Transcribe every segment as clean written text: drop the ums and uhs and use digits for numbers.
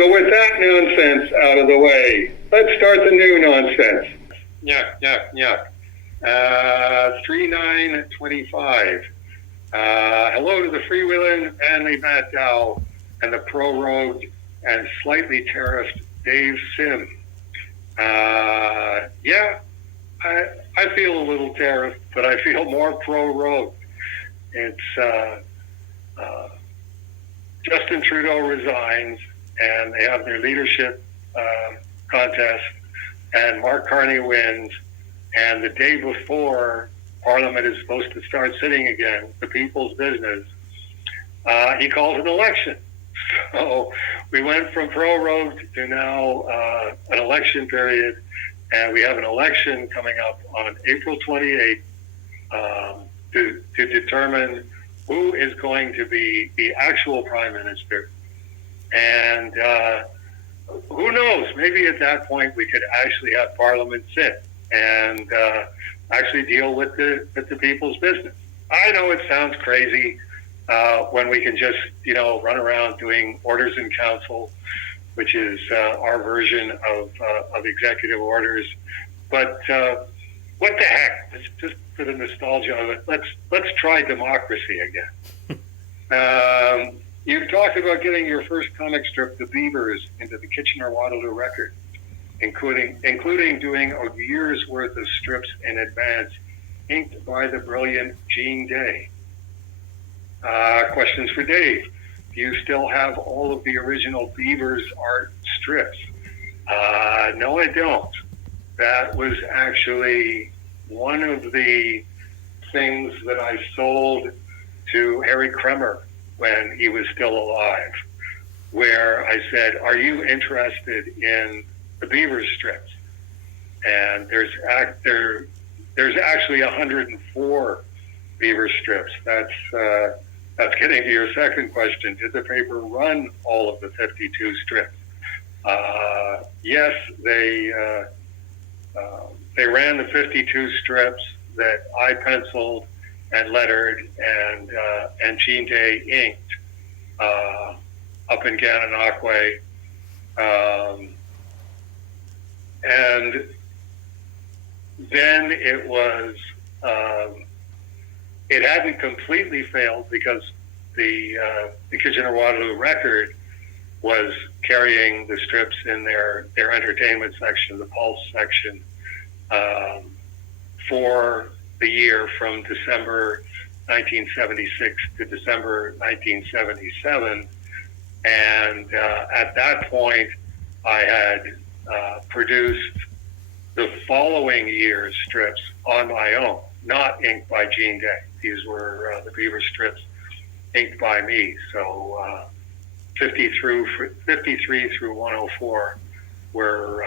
So with that nonsense out of the way, let's start the new nonsense. Yuck. 3925. Hello to the freewheeling Manly Matt Dow and the pro-rogue and slightly terrorist Dave Sim. I feel a little terrorist, but I feel more pro-rogue. It's Justin Trudeau resigns, and they have their leadership contest, and Mark Carney wins, and the day before Parliament is supposed to start sitting again, the people's business, he calls an election. So we went from pro-rogue to now an election period, and we have an election coming up on April 28th to determine who is going to be the actual prime minister. And who knows, maybe at that point we could actually have Parliament sit and actually deal with the people's business. I know it sounds crazy when we can just, run around doing orders in council, which is our version of executive orders. But what the heck? Just for the nostalgia of it, let's try democracy again. You've talked about getting your first comic strip, The Beavers, into the Kitchener-Waterloo Record, including doing a year's worth of strips in advance, inked by the brilliant Jean Day. Questions for Dave. Do you still have all of the original Beavers art strips? No, I don't. That was actually one of the things that I sold to Harry Kremer when he was still alive, where I said, are you interested in the Beavers strips? And there's actually 104 Beaver strips. That's getting to your second question. Did the paper run all of the 52 strips? Yes, they ran the 52 strips that I penciled and lettered and Jean Day inked up in Gananoque. And then it was, it hadn't completely failed because the Kitchener-Waterloo Record was carrying the strips in their entertainment section, the Pulse section, for the year from December 1976 to December 1977. And at that point, I had produced the following year's strips on my own, not inked by Jean Day. These were the Beaver strips inked by me. So 53 through 104 were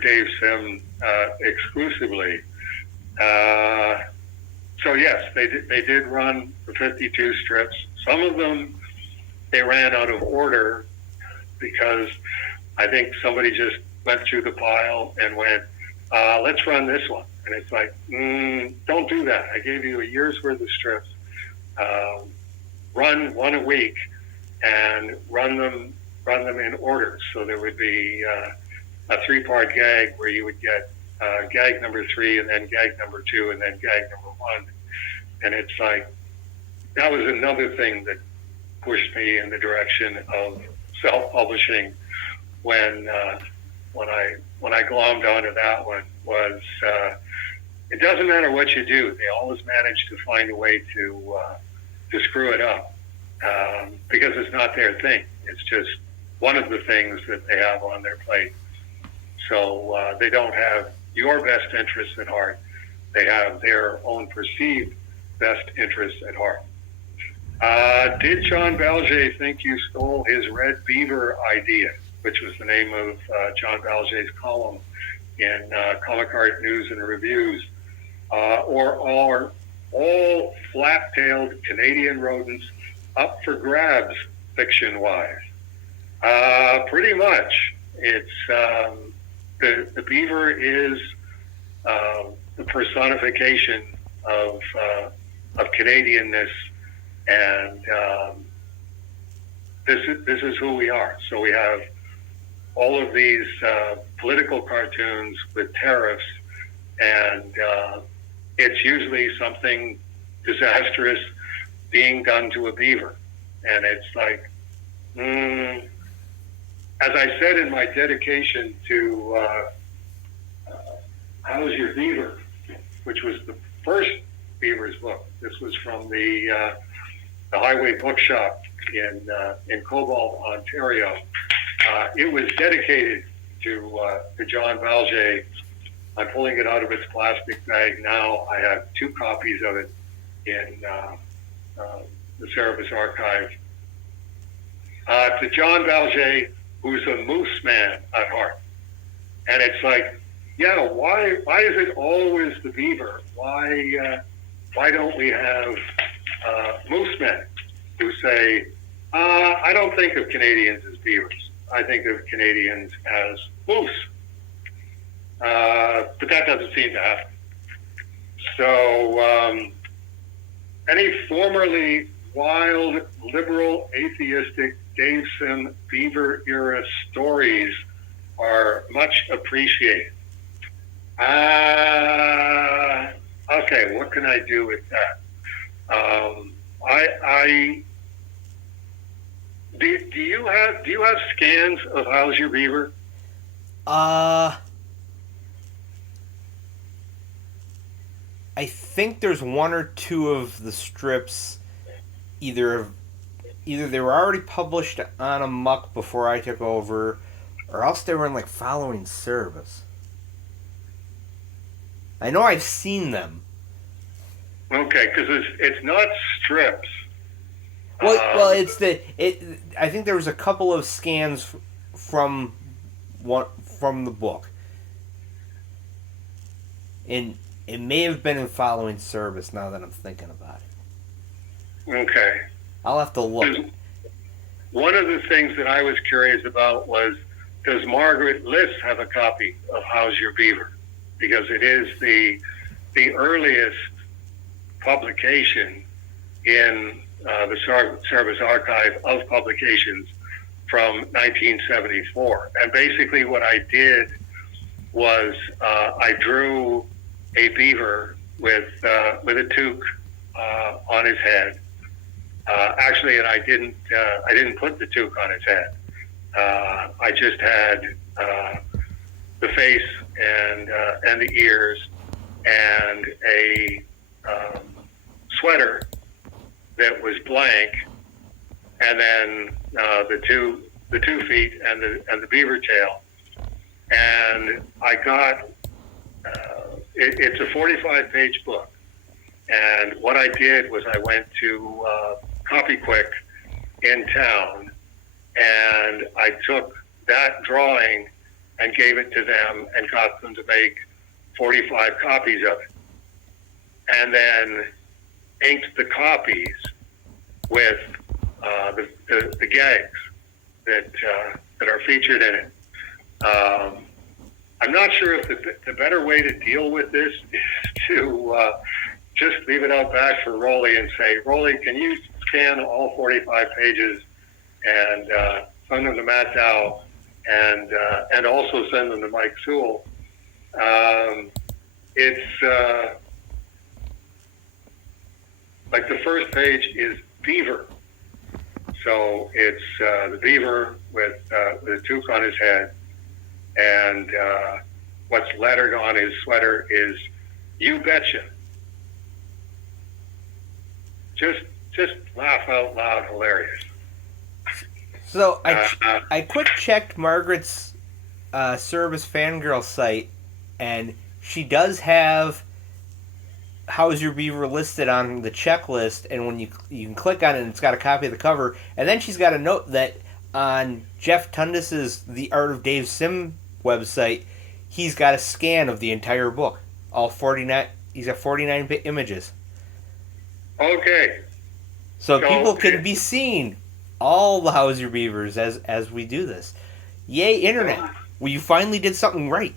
Dave Sim exclusively. So yes, they did run the 52 strips. Some of them they ran out of order because I think somebody just went through the pile and went, let's run this one. And it's like, don't do that. I gave you a year's worth of strips. Run one a week and run them in order. So there would be a 3-part gag where you would get gag number 3 and then gag number 2 and then gag number 1. And it's like, that was another thing that pushed me in the direction of self-publishing when I glommed onto that one was it doesn't matter what you do, they always manage to find a way to screw it up because it's not their thing. It's just one of the things that they have on their plate. So they don't have your best interests at heart. They have their own perceived best interests at heart. Did John Balget think you stole his Red Beaver idea, which was the name of John Balget's column in Comic Art News and Reviews, or are all flat-tailed Canadian rodents up for grabs fiction-wise? Pretty much. It's the beaver is the personification of Canadianness, and this is who we are. So we have all of these political cartoons with tariffs, and it's usually something disastrous being done to a beaver. And it's like, as I said in my dedication to How's Your Beaver, which was the first Beavers book. This was from the Highway Bookshop in Cobalt, Ontario. It was dedicated to John Valjean. I'm pulling it out of its plastic bag now. I have 2 copies of it in the Service Archive. To John Valjean, who's a moose man at heart. And it's like, yeah, why is it always the beaver? Why don't we have moose men who say, I don't think of Canadians as beavers. I think of Canadians as moose. But that doesn't seem to happen. So any formerly wild, liberal, atheistic Dave Sim Beaver era stories are much appreciated. Okay, what can I do with that? Do you have scans of How's Your Beaver? I think there's 1 or 2 of the strips. Either they were already published on a muck before I took over, or else they were in like following service. I know I've seen them. Okay, because it's not strips. Well, I think there was a couple of scans from the book, and it may have been in following service. Now that I'm thinking about it, Okay. I'll have to look. One of the things that I was curious about was, does Margaret Liss have a copy of How's Your Beaver? Because it is the earliest publication in the Service Archive of publications from 1974. And basically what I did was I drew a beaver with a toque on his head. Actually, and I didn't put the toque on his head. I just had the face and the ears and a sweater that was blank, and then the two feet and the beaver tail. And I got it's a 45-page book. And what I did was I went to Copy Quick in town, and I took that drawing and gave it to them and got them to make 45 copies of it. And then inked the copies with the gags that are featured in it. I'm not sure if the better way to deal with this is to just leave it out back for Rolly and say, Rolly, can you scan all 45 pages and send them to Matt Dow and also send them to Mike Sewall? It's like the first page is Beaver. So it's the beaver with a toque on his head, and what's lettered on his sweater is "You Betcha." Just laugh out loud, hilarious. So I quick checked Margaret's Service Fangirl site, and she does have How's Your Beaver listed on the checklist, and when you can click on it, and it's got a copy of the cover, and then she's got a note that on Jeff Tundis's The Art of Dave Sim website, he's got a scan of the entire book, all 49. He's got 49 images. Okay. So people can be seen all the How's Your Beavers as we do this. Yay, Internet! Well, you finally did something right.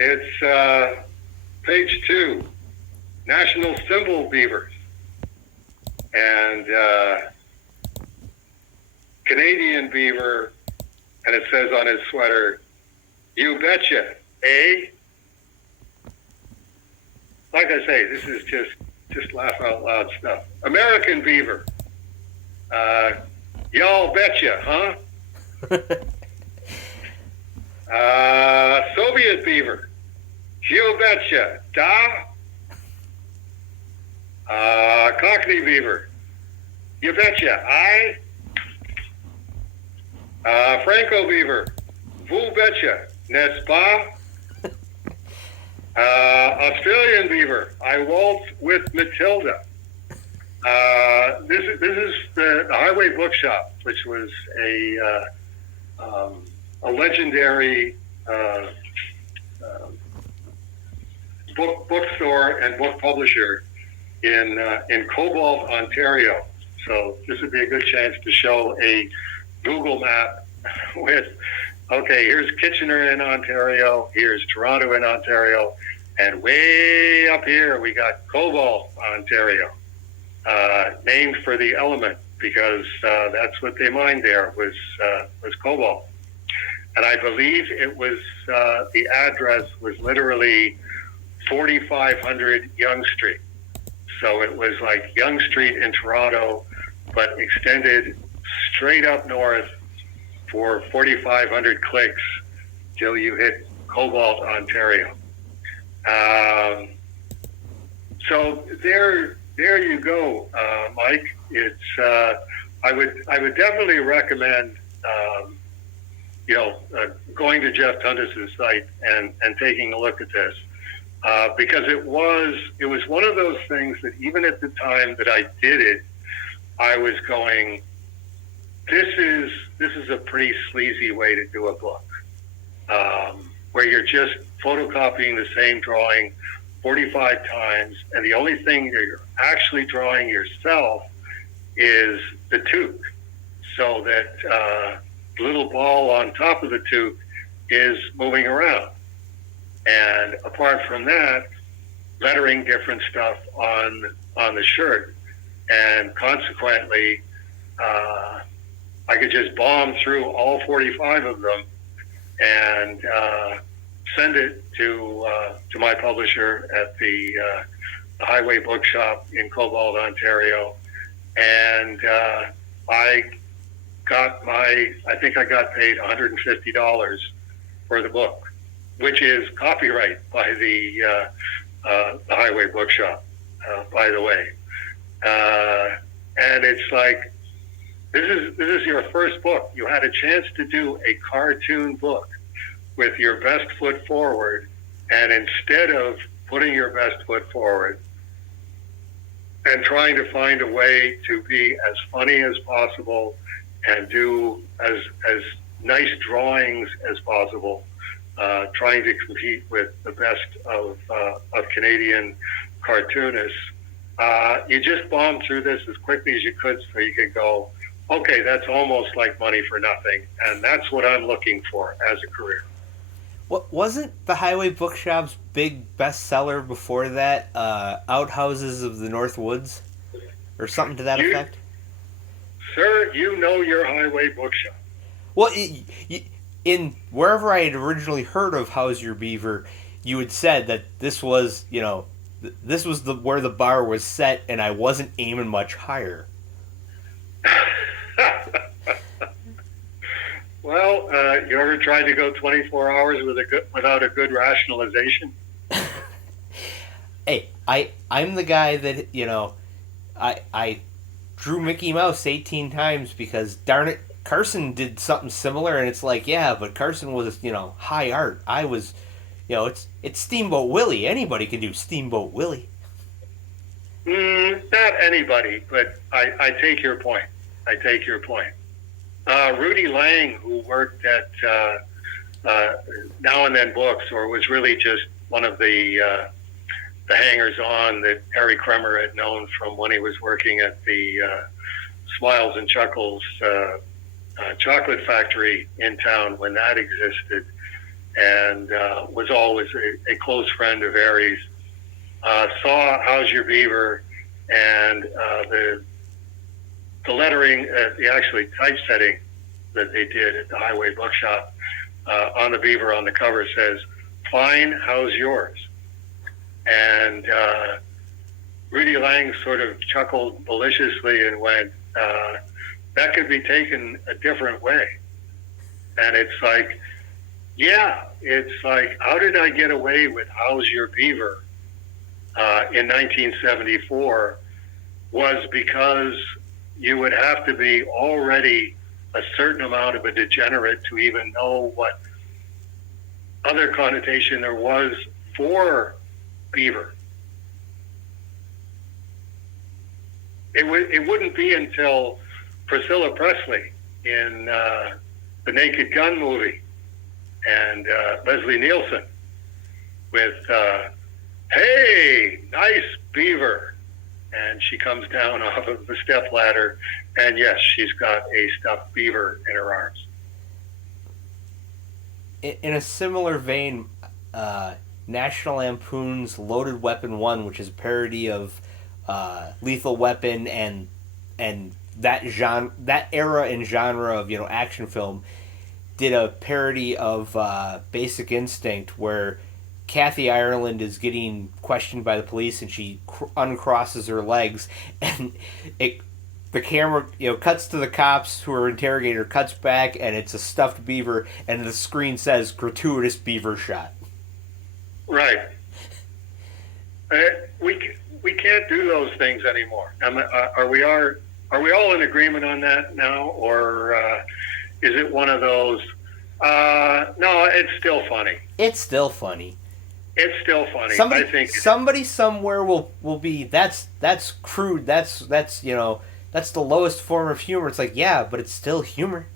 It's page 2, National Symbol Beavers. And Canadian beaver, and it says on his sweater, "You betcha, eh?" Like I say, this is just laugh out loud stuff. American beaver, y'all betcha, huh? Soviet beaver, you betcha, da. Cockney beaver, you betcha, I. Franco beaver, vous betcha, n'est-ce pas? Australian beaver, I waltz with Matilda. This is the Highway Bookshop, which was a legendary bookstore and book publisher in Cobalt, Ontario. So this would be a good chance to show a Google map with, okay, here's Kitchener in Ontario, here's Toronto in Ontario, and way up here we got Cobalt, Ontario, named for the element because that's what they mined there was cobalt. And I believe it was the address was literally 4500 Yonge Street. So it was like Yonge Street in Toronto, but extended straight up north for 4,500 clicks till you hit Cobalt, Ontario. So there you go, Mike. It's I would definitely recommend going to Jeff Tundis's site and taking a look at this because it was one of those things that even at the time that I did it, I was going, this is a pretty sleazy way to do a book, where you're just photocopying the same drawing 45 times, and the only thing you're actually drawing yourself is the toque, so that the little ball on top of the toque is moving around. And apart from that, lettering different stuff on the shirt, and consequently, I could just bomb through all 45 of them and send it to my publisher at the Highway Bookshop in Cobalt, Ontario, and I think I got paid $150 for the book, which is copyright by the Highway Bookshop, by the way. And it's like, this is your first book. You had a chance to do a cartoon book with your best foot forward, and instead of putting your best foot forward and trying to find a way to be as funny as possible and do as nice drawings as possible, trying to compete with the best of Canadian cartoonists, you just bombed through this as quickly as you could so you could go, okay, that's almost like money for nothing, and that's what I'm looking for as a career. What wasn't the Highway Bookshop's big bestseller before that? Outhouses of the North Woods, or something to that effect. Sir, you know your Highway Bookshop. Well, in wherever I had originally heard of How's Your Beaver, you had said that this was, this was where the bar was set, and I wasn't aiming much higher. Well, you ever tried to go 24 hours without a good rationalization? Hey, I'm the guy that, I drew Mickey Mouse 18 times because, darn it, Carson did something similar, and it's like, yeah, but Carson was, high art. I was, it's Steamboat Willie. Anybody can do Steamboat Willie. Not anybody, but I take your point. I take your point. Rudy Lang, who worked at Now and Then Books, or was really just one of the hangers-on that Harry Kremer had known from when he was working at the Smiles and Chuckles chocolate factory in town when that existed, and was always a close friend of Harry's. Saw How's Your Beaver and the lettering, the actually typesetting that they did at the Highway Bookshop on the beaver on the cover says, "Fine, how's yours?" And Rudy Lang sort of chuckled maliciously and went, "That could be taken a different way." And it's like, yeah, it's like, how did I get away with "How's your beaver" in 1974? Was because you would have to be already a certain amount of a degenerate to even know what other connotation there was for beaver. It wouldn't be until Priscilla Presley in the Naked Gun movie and Leslie Nielsen with "Hey, nice beaver," and she comes down off of the step ladder, and yes, she's got a stuffed beaver in her arms. In a similar vein, National Lampoon's Loaded Weapon 1, which is a parody of Lethal Weapon and that era and genre of action film, did a parody of Basic Instinct where Kathy Ireland is getting questioned by the police and she uncrosses her legs and the camera cuts to the cops who are interrogating her, cuts back, and it's a stuffed beaver, and the screen says "gratuitous beaver shot." Right. We can't do those things anymore. Are we all in agreement on that now, or is it one of those? No, it's still funny. It's still funny. It's still funny. Somebody somewhere will be that's crude. That's the lowest form of humor. It's like, yeah, but it's still humor.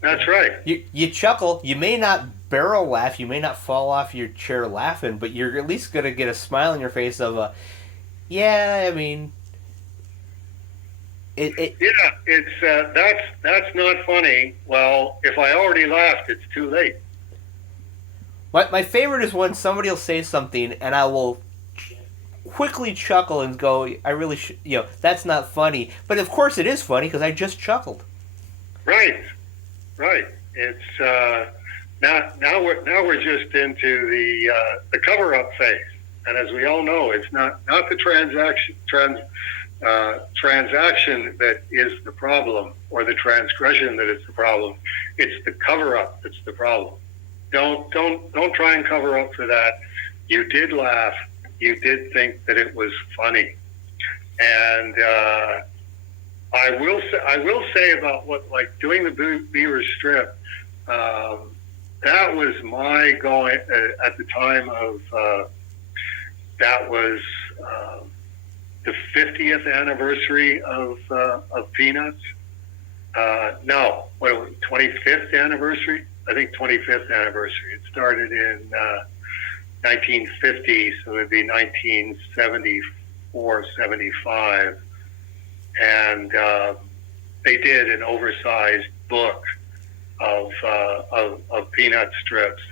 That's right. You chuckle. You may not barrel laugh. You may not fall off your chair laughing, but you're at least gonna get a smile on your face of yeah. I mean, yeah, it's that's not funny. Well, if I already laughed, it's too late. My favorite is when somebody will say something and I will quickly chuckle and go, I really should, that's not funny. But of course it is funny because I just chuckled. Right. It's now we're just into the cover up phase, and as we all know, it's not the transaction that is the problem, or the transgression that is the problem. It's the cover up that's the problem. Don't try and cover up for that. You did laugh. You did think that it was funny, and I will say about doing the Beaver strip. That was my going at the time of that was the 50th anniversary of Peanuts. No, 25th anniversary? I think 25th anniversary. It started in 1950, so it'd be 1974, 75. And they did an oversized book of Peanut strips.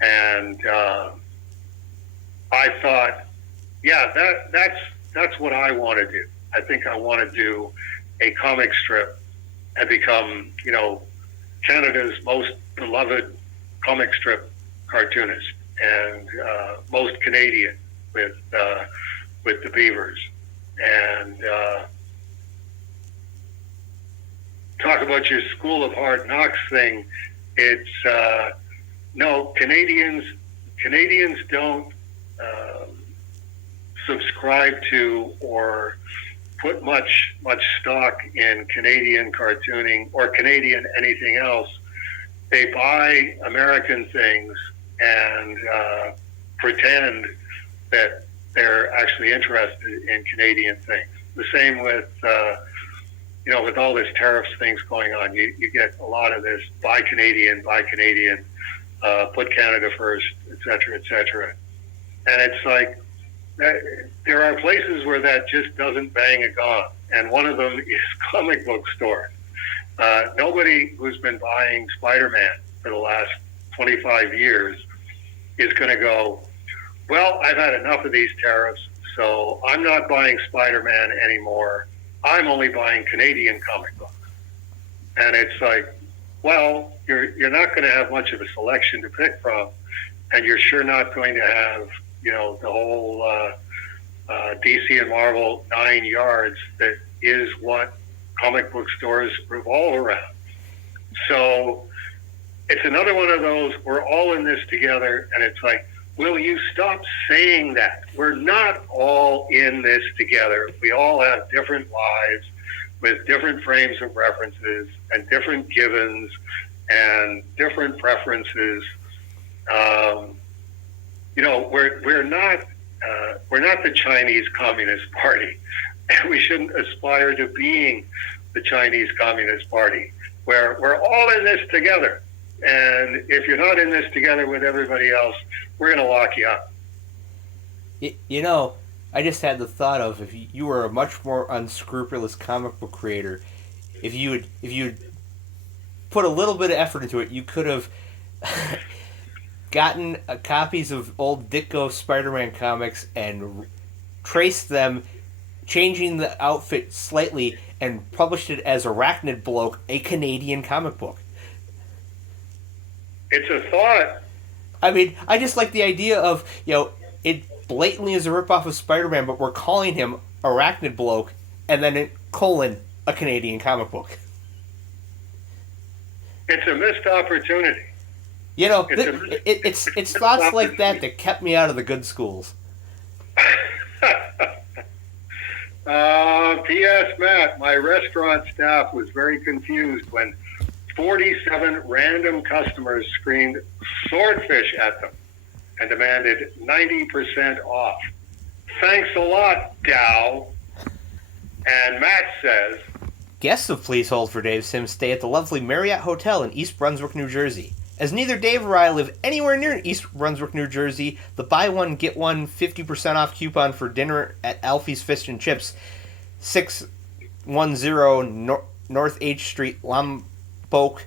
And I thought, yeah, that's what I want to do. I think I want to do a comic strip and become, Canada's most beloved comic strip cartoonist and most Canadian with the Beavers. And talk about your School of Hard Knocks thing. It's no, Canadians don't subscribe to or put much stock in Canadian cartooning or Canadian anything else. They buy American things and pretend that they're actually interested in Canadian things. The same with with all this tariffs things going on. You get a lot of this buy Canadian, put Canada first, et cetera, and it's like there are places where that just doesn't bang a gong, and one of them is comic book stores. Nobody who's been buying Spider-Man for the last 25 years is going to go, well, I've had enough of these tariffs, so I'm not buying Spider-Man anymore. I'm only buying Canadian comic books. And it's like, well, you're not going to have much of a selection to pick from, and you're sure not going to have, the whole DC and Marvel 9 yards that is what comic book stores revolve around. So it's another one of those, we're all in this together, and it's like, will you stop saying that? We're not all in this together. We all have different lives with different frames of references and different givens and different preferences. We're not the Chinese Communist Party, and we shouldn't aspire to being the Chinese Communist Party. Where we're all in this together, and if you're not in this together with everybody else, we're going to lock you up. I just had the thought of, if you were a much more unscrupulous comic book creator, if you'd put a little bit of effort into it, you could have gotten copies of old Ditko Spider-Man comics and traced them, changing the outfit slightly, and published it as Arachnid Bloke, a Canadian comic book. It's a thought. I mean, I just like the idea of, it blatantly is a ripoff of Spider-Man, but we're calling him Arachnid Bloke, and then a Canadian comic book. It's a missed opportunity. It's thoughts like that kept me out of the good schools. P.S. Matt, my restaurant staff was very confused when 47 random customers screamed swordfish at them and demanded 90% off. Thanks a lot, Dow. And Matt says, guests of Please Hold for Dave Sims stay at the lovely Marriott Hotel in East Brunswick, New Jersey. As neither Dave or I live anywhere near East Brunswick, New Jersey, the buy one, get one 50% off coupon for dinner at Alfie's Fish and Chips, 610 North H Street, Lompoc,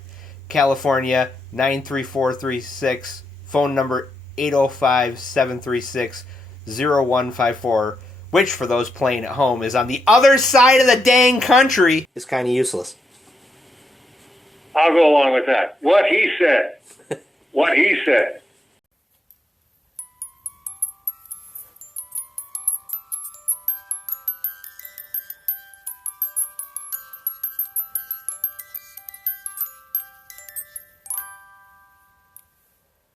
California, 93436, phone number 805-736-0154, which, for those playing at home, is on the other side of the dang country, is kind of useless. I'll go along with that. What he said.